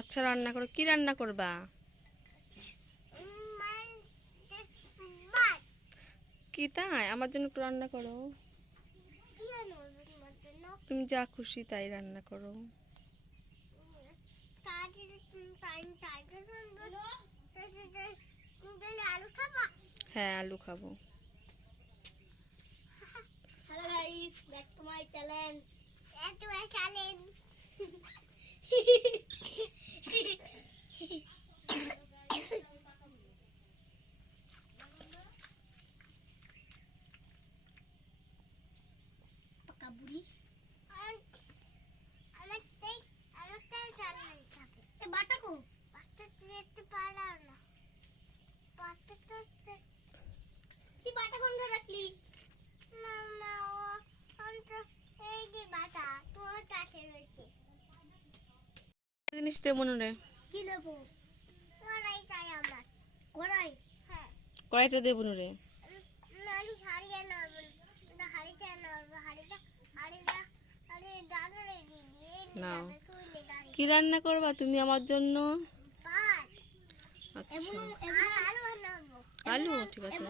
আচ্ছা রান্না করো। কি রান্না করবা? কি তাই? আমার জন্য একটু রান্না করো। তুমি যা খুশি তাই রান্না করো। হ্যাঁ আলু খাব। Hello guys back to my channel back to my channel পাকা বুড়ি এ বাটা দেখতে পারলাম না। বাটা তো তুই বাটা কোন রাখলি? না না ও এই যে বাটা তোর কাছে রয়েছে। জিনিস দেবো না রে কি নেব? কড়াই চাই আমার। কড়াই? হ্যাঁ। কয়টা দেবো না রে নাও। কি রান্না করবা তুমি আমার জন্য? আচ্ছা। আলু ঠিক আছে।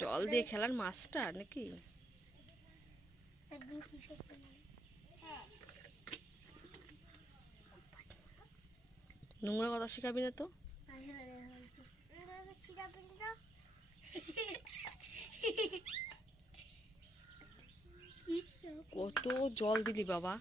জল দিয়ে খেলার মাছটা নাকি? হ্যাঁ। নোংরা কথা শেখাবি না তো? কত জল দিলি বাবা।